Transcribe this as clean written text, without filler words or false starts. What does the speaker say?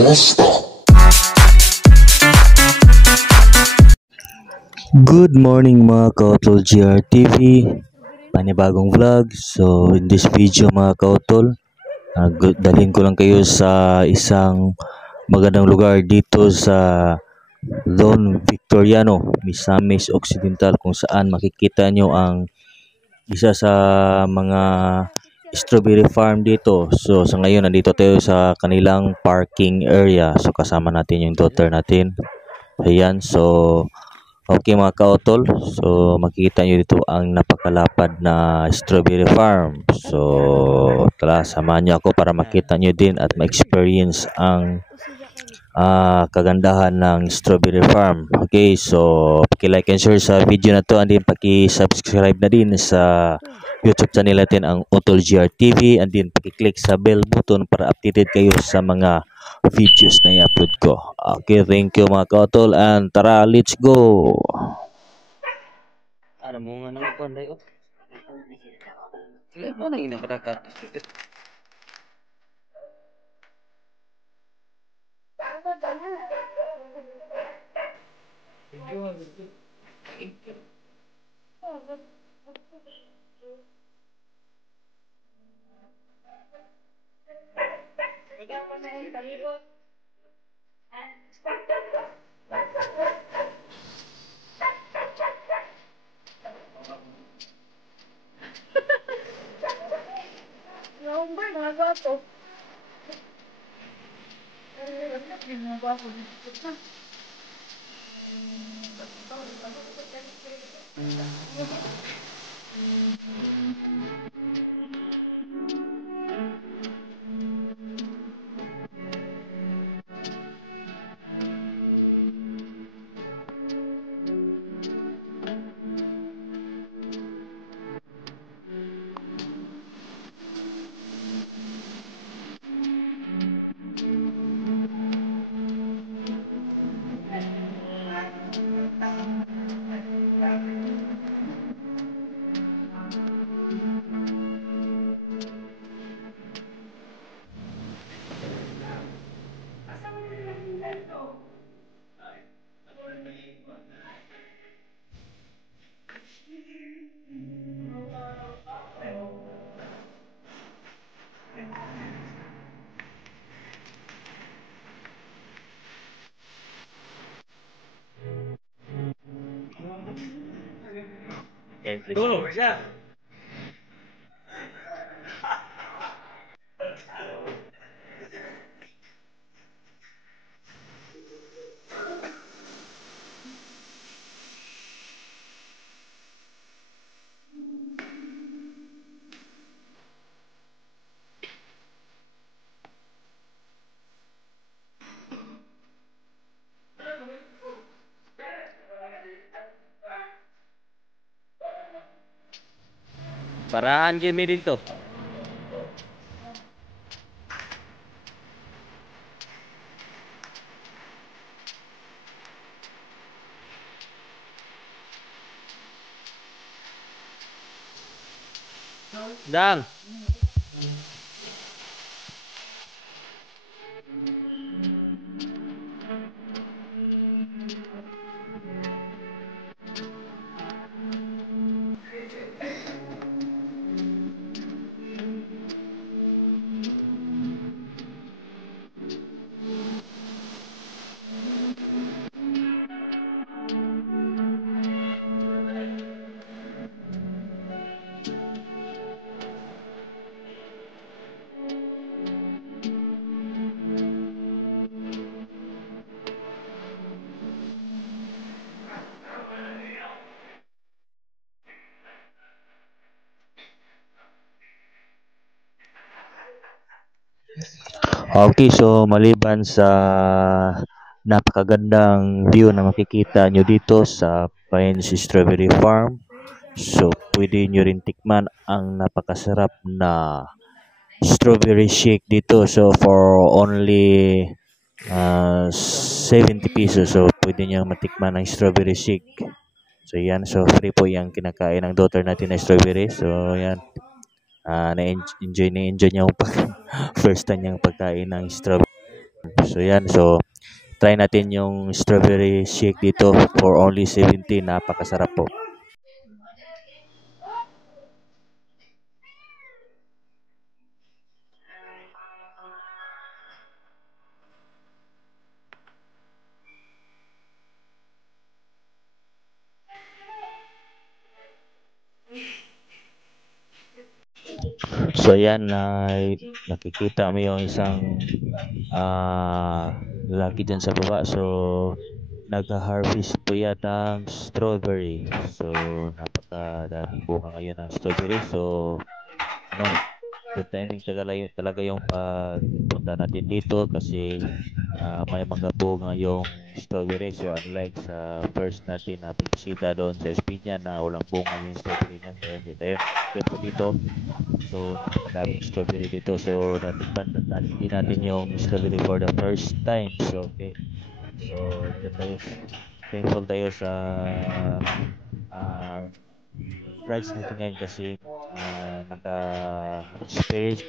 Good morning mga kautol GRTV, panibagong vlog. So in this video mga kautol, dalhin ko lang kayo sa isang magandang lugar dito sa Don Victoriano, Misamis Occidental, kung saan makikita nyo ang isa sa mga strawberry farm dito. So sa ngayon nandito tayo sa kanilang parking area. So kasama natin yung daughter natin. Ayan, so okay mga kaotol, so makikita nyo dito ang napakalapad na strawberry farm. So tara, samahan nyo ako para makita nyo din at ma-experience ang kagandahan ng strawberry farm. Okay, so paki-like and share sa video na to, and din paki-subscribe na din sa YouTube channel natin, ang Utol GRTV, and din paki-click sa bell button para updated kayo sa mga videos na i-upload ko. Okay, thank you mga kautol, and tara, let's go. Ano mo nga naman panday ko? Sila mo na yung nakarakat. Tulo siya. Parahan kami dito. Dang. Okay, so maliban sa napakagandang view na makikita nyo dito sa Pines Strawberry Farm, so pwede nyo rin tikman ang napakasarap na strawberry shake dito. So for only 70 pesos, so pwede nyo matikman ang strawberry shake. So yan, so free po yung kinakain ng daughter natin na strawberry. So yan, na-enjoy niya yung first time niyang pagkain ng strawberry. So yan, so try natin yung strawberry shake dito for only 70. Napakasarap po. So yan, nakikita mo yung isang lalaki dyan sa baba. So nagka-harvest po yata ng strawberry. So napakadaming bunga ngayon ng strawberry. So ano, good timing talaga yung pagpunta natin dito kasi may mga bunga yung strawberry. So unlike sa first natin na pagbisita doon sa Espina na walang bunga yung strawberry na, so hindi tayo kwento dito. So napakadaming strawberry dito. So natikman natin din natin yung strawberry for the first time. So okay. So dyan tayo, thankful tayo sa uh, rides natin ngayon kasi naka-experience.